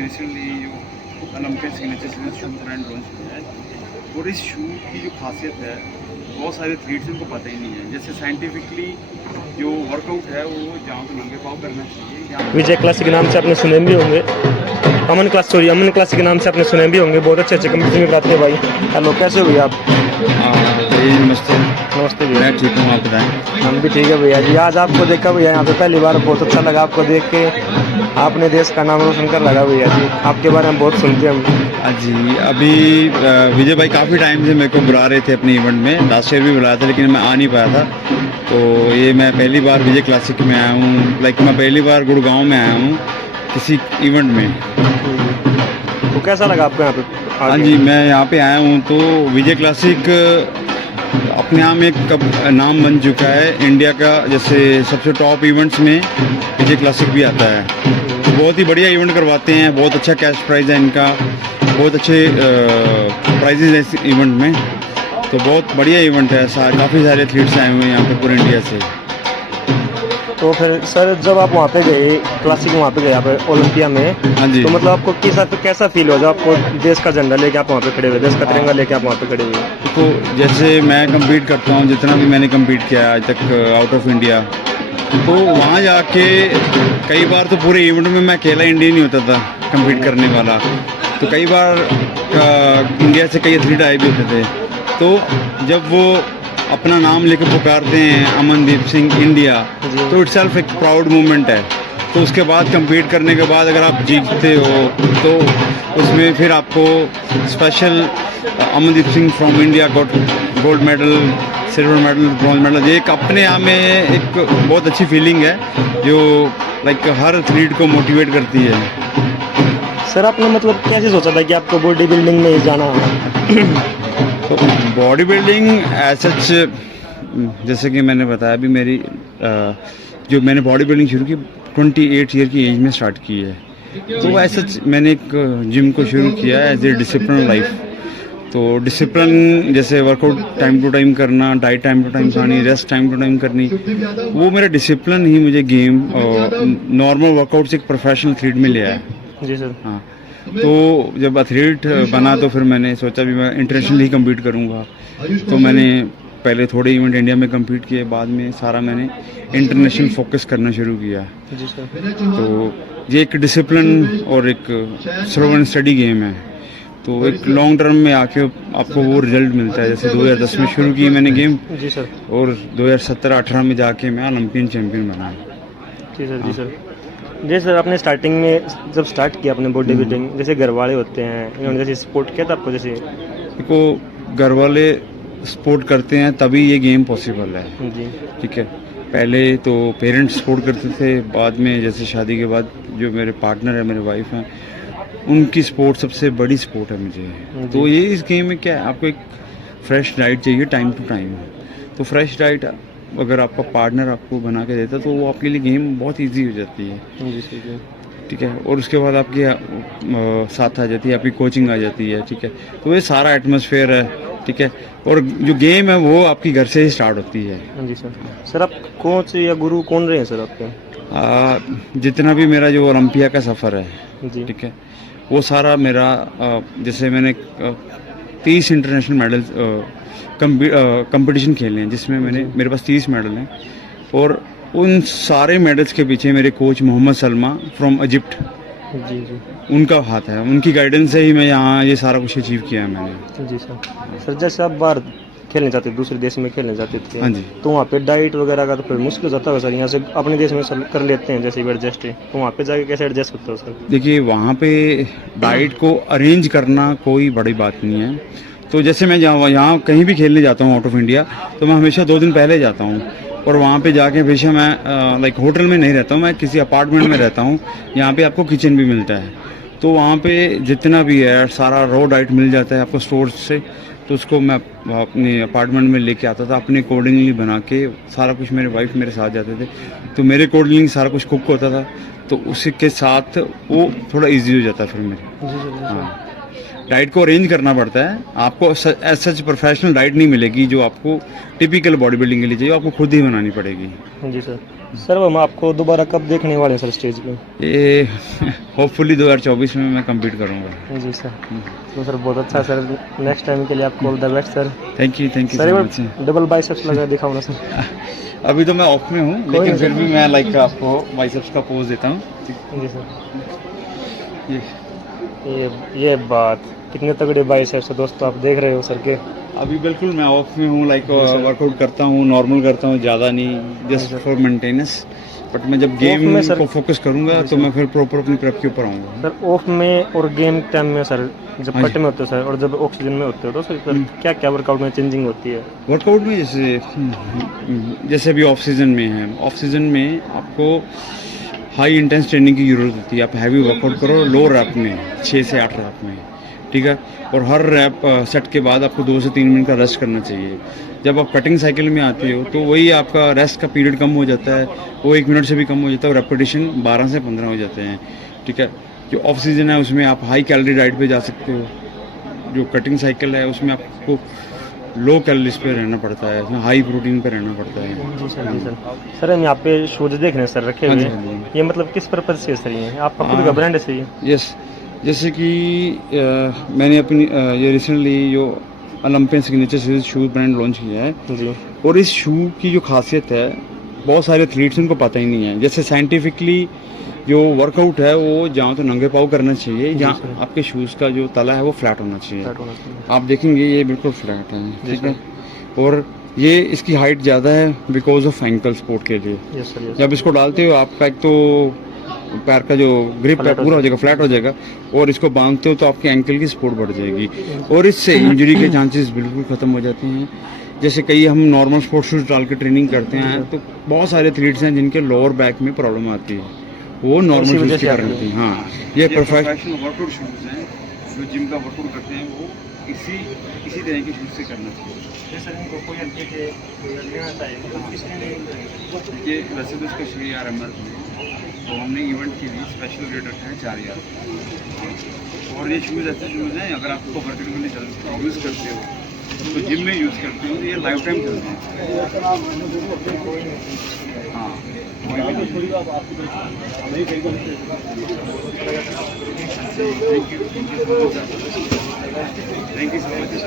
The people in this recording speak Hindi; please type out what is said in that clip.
रिसेंटली जो ओलंपिक सिग्नेचर शू ब्रांड लॉन्च किया है, और इस शू की जो खासियत है बहुत सारे एथलीट्स इनको पता ही नहीं है। जैसे साइंटिफिकली जो वर्कआउट है वो जहाँ तो नंगे पाँव करना चाहिए। विजय क्लासिक के नाम से आपने सुने भी होंगे, अमन क्लासिक के नाम से आपने सुने भी होंगे। बहुत अच्छे अच्छे कंपटीशन में कराते हैं भाई। हेलो, कैसे हो भैया आप? नमस्ते। नमस्ते भैया। मैं ठीक हूँ, आप बताएं। हम भी ठीक है भैया जी। आज आपको देखा भैया यहाँ पे पहली बार, बहुत अच्छा लगा आपको देख के। आपने देश का नाम रोशन कर लगा भैया जी, आपके बारे में बहुत सुनते हैं हम। जी, अभी विजय भाई काफ़ी टाइम से मेरे को बुला रहे थे अपने इवेंट में। लास्ट ईयर भी बुलाया था लेकिन मैं आ नहीं पाया था। तो ये मैं पहली बार विजय क्लासिक में आया हूँ। लाइक मैं पहली बार गुड़गांव में आया हूँ किसी इवेंट में। तो कैसा लगा आपको यहाँ पे? हाँ जी, मैं यहाँ पे आया हूँ तो विजय क्लासिक अपने आप में एक कब नाम बन चुका है इंडिया का। जैसे सबसे टॉप इवेंट्स में विजय क्लासिक भी आता है। तो बहुत ही बढ़िया इवेंट करवाते हैं, बहुत अच्छा कैश प्राइज़ है इनका, बहुत अच्छे प्राइजेज है इस इवेंट में। तो बहुत बढ़िया इवेंट है। काफ़ी सारे एथलीट्स आए हुए हैं यहाँ पे पूरे इंडिया से। तो फिर सर, जब आप वहाँ पे गए क्लासिक, वहाँ पे गए आप ओलंपिया में, हाँ जी। तो मतलब आपको कैसा फील हुआ जब आपको देश का झंडा लेके आप वहाँ पे खड़े हुए, देश का तिरंगा लेके आप वहाँ पे खड़े हुए? तो जैसे मैं कम्पीट करता हूँ, जितना भी मैंने कम्पीट किया आज तक आउट ऑफ इंडिया, तो वहाँ जाके कई बार तो पूरे इवेंट में मैं अकेला इंडियन नहीं होता था कम्पीट करने वाला। तो कई बार इंडिया से कई एथलीट आए भी होते थे। तो जब वो अपना नाम लेकर पुकारते हैं अमनदीप सिंह इंडिया, तो इट्सेल्फ एक प्राउड मोमेंट है। तो उसके बाद कंपीट करने के बाद अगर आप जीतते हो तो उसमें फिर आपको special Amandeep Singh from India got gold medal, silver medal, bronze medal. ये एक अपने आप में एक बहुत अच्छी फीलिंग है जो लाइक हर एथलीट को मोटिवेट करती है। सर, आपने मतलब कैसे सोचा था कि आपको बॉडी बिल्डिंग में जाना होगा? तो बॉडी बिल्डिंग सच, जैसे कि मैंने बताया अभी मेरी जो मैंने बॉडी बिल्डिंग शुरू की 28 ईयर की एज में स्टार्ट की है। तो ऐसा मैंने एक जिम को शुरू किया एज ए डिसिप्लिन लाइफ। तो डिसिप्लिन जैसे वर्कआउट टाइम टू टाइम करना, डाइट टाइम टू टाइम खानी, रेस्ट टाइम टू टाइम करनी, वो मेरा डिसिप्लिन ही मुझे गेम और नॉर्मल वर्कआउट से एक प्रोफेशनल एथलीट में ले आया। जी सर। हाँ, तो जब एथलीट बना तो फिर मैंने सोचा भी मैं इंटरनेशनल ही कम्पीट करूँगा। तो मैंने पहले थोड़े इवेंट इंडिया में कम्पीट किए, बाद में सारा मैंने इंटरनेशनल फोकस करना शुरू किया। जी सर। तो ये एक डिसिप्लिन और एक स्लो एंड स्टडी गेम है। तो एक लॉन्ग टर्म में आके आपको वो रिजल्ट मिलता है। जैसे 2010 में शुरू की मैंने गेम। जी सर। और 2017-18 में जाके मैं ओलंपियन चैम्पियन बना। जी सर। जी सर। जी सर, आपने स्टार्टिंग में जब स्टार्ट किया अपने बॉडी बिल्डिंग, जैसे घर वाले होते हैं, इन्होंने जैसे सपोर्ट किया था आपको? जैसे देखो, घर वाले सपोर्ट करते हैं तभी ये गेम पॉसिबल है। जी। ठीक है, पहले तो पेरेंट्स सपोर्ट करते थे, बाद में जैसे शादी के बाद जो मेरे पार्टनर है, मेरे वाइफ हैं, उनकी सपोर्ट सबसे बड़ी सपोर्ट है मुझे। तो ये इस गेम में क्या है, आपको एक फ्रेश डाइट चाहिए टाइम टू टाइम। तो फ्रेश डाइट अगर आपका पार्टनर आपको बना के देता तो वो आपके लिए गेम बहुत इजी हो जाती है। जी सर। ठीक है, और उसके बाद आपके साथ आ जाती है, आपकी कोचिंग आ जाती है। ठीक है, तो ये सारा एटमॉस्फेयर है। ठीक है, और जो गेम है वो आपकी घर से ही स्टार्ट होती है। जी सर। सर, आप कोच या गुरु कौन रहे हैं सर आपके? जितना भी मेरा जो ओलंपिया का सफ़र है, जी। ठीक है, वो सारा मेरा जैसे मैंने 30 इंटरनेशनल मेडल कंपटीशन खेले हैं, जिसमें मेरे पास 30 मेडल हैं। और उन सारे मेडल्स के पीछे मेरे coach Mohammed Salma from Egypt, जी जी, उनका हाथ है। उनकी गाइडेंस से ही मैं यहाँ ये सारा कुछ अचीव किया है मैंने। जी सर। सर, जैसे आप बाहर खेलने जाते थे, दूसरे देश में खेलने जाते थे, हाँ जी। तो वहाँ पे डाइट वगैरह का तो फिर मुश्किल हो जाता है सर? यहाँ से अपने देश में सब कर लेते हैं जैसे एडजस्ट, तो वहाँ पे जाके कैसे एडजस्ट होता है सर? देखिए, वहाँ पे डाइट को अरेंज करना कोई बड़ी बात नहीं है। तो जैसे मैं यहाँ कहीं भी खेलने जाता हूँ आउट ऑफ इंडिया, तो मैं हमेशा 2 दिन पहले जाता हूँ। और वहाँ पे जाके हमेशा मैं लाइक होटल में नहीं रहता हूँ, मैं किसी अपार्टमेंट में रहता हूँ। यहाँ पे आपको किचन भी मिलता है, तो वहाँ पे जितना भी है सारा रॉ डाइट मिल जाता है आपको स्टोर से। तो उसको मैं अपने अपार्टमेंट में लेके आता था, अपने अकॉर्डिंगली बना के सारा कुछ। मेरे वाइफ मेरे साथ जाते थे, तो मेरे अकॉर्डिंगली सारा कुछ कुक होता था, तो उसी के साथ वो थोड़ा इजी हो जाता है फिर मेरे। हाँ, डाइट को अरेंज करना पड़ता है आपको। सच प्रोफेशनल डाइट नहीं मिलेगी जो आपको टिपिकल बॉडी बिल्डिंग के लिए चाहिए, आपको खुद ही बनानी पड़ेगी। जी सर। सर हम आपको दोबारा कब देखने वाले हैं सर स्टेज पे? ये होपफुली 2024 में मैं कम्पीट करूँगा। जी सर। तो सर बहुत अच्छा सर, नेक्स्ट टाइम के लिए आपको all the best sir. Thank you sir so एक मच। बार डबल बाइसेप्स लगा दिखाओ ना सर। अभी तो मैं ऑफ में हूँ, लेकिन नहीं फिर सर। भी मैं लाइक आपको बाइसेप्स का पोज देता हूँ। जी सर। ये ये बात कितने तगड़े बाइसेप्स है दोस्तों, आप देख रहे हो सर के। अभी बिल्कुल मैं ऑफ में हूँ, लाइक जी सर। वर्कआउट करता हूँ, नॉर्मल करता हूँ, ज़्यादा नहीं, just sir. For maintenance. But मैं जब गेम में सर- को फोकस करूँगा तो मैं फिर प्रॉपर अपनी प्रेप के ऊपर आऊँगा। सर ऑफ में और गेम टाइम में सर, जब हाँ कट जी। में होते हो सर और जब ऑक्सीजन में होते हो तो सर क्या क्या वर्कआउट में चेंजिंग होती है? वर्कआउट में जैसे अभी ऑफ सीजन में है, ऑफ सीजन में आपको हाई इंटेंस ट्रेनिंग की ज़रूरत होती है। आप हैवी वर्कआउट करो लो रैप में, 6 से 8 रैप में, ठीक है। और हर रैप सेट के बाद आपको 2 से 3 मिनट का रेस्ट करना चाहिए। जब आप कटिंग साइकिल में आते हो तो वही आपका रेस्ट का पीरियड कम हो जाता है, वो 1 मिनट से भी कम हो जाता है, और रेपिटेशन 12 से 15 हो जाते हैं, ठीक है। जो ऑफ सीजन है उसमें आप हाई कैलोरी डाइट पे जा सकते हो। जो कटिंग साइकिल है उसमें आपको लो कैलोरीज पे रहना पड़ता है, उसमें हाई प्रोटीन पे रहना पड़ता है। जी सर। जी सर। सर हम यहाँ पे शूज देख रहे हैं सर रखे हाँ हुए जी, हैं। हाँ जी। ये मतलब किस पर्पज से सर ये आपका खुद का हाँ। ब्रांड है सर ये? यस, जैसे कि मैंने अपनी ये रिसेंटली जो Olympian signature shoes brand launch किया है, जी। और इस शू की जो खासियत है बहुत सारे एथलीट्स उनको पता ही नहीं है। जैसे साइंटिफिकली जो वर्कआउट है वो जहाँ तो नंगे पाँव करना चाहिए, जहाँ सर। आपके शूज़ का जो तला है वो फ्लैट होना चाहिए। Flat होना चाहिए। आप देखेंगे ये बिल्कुल फ्लैट है, जी ठीक है। और ये इसकी हाइट ज़्यादा है बिकॉज ऑफ एंकल स्पोर्ट के लिए। Yes sir. यस। जब इसको डालते हो आपका एक तो पैर का जो ग्रिप है Flat हो पूरा हो जाएगा, फ्लैट हो जाएगा, और इसको बांधते हो तो आपके एंकल की सपोर्ट बढ़ जाएगी, और इससे इंजरी के चांसेस बिल्कुल ख़त्म हो जाते हैं। जैसे कई हम नॉर्मल स्पोर्ट्स शूज़ डाल के ट्रेनिंग करते हैं तो बहुत सारे एथलीट्स हैं जिनके लोअर बैक में प्रॉब्लम आती है, वो नॉर्मल वजह शूज़ से के आती कारण है। होती है। हाँ, ये प्रोफेशनल वर्कआउट शूज़ हैं, जो जिम का वर्कआउट करते हैं वो इसी तरह के शूज़ से करना चाहिए। सर इनको कोई अपडेट लेना चाहिए मतलब किस लिए? ये वैसे तो इसका श्रेय RMR को है, तो हमने इवेंट के लिए स्पेशल रेट रखा है 4000। और ये शूज़ ऐसे शूज़ हैं अगर आपको पर्टिकुलरली यूज़ करते हो तो जिम में यूज़ करते हो तो ये लाइफ टाइम चलते हैं। हाँ, थैंक यू सो मच।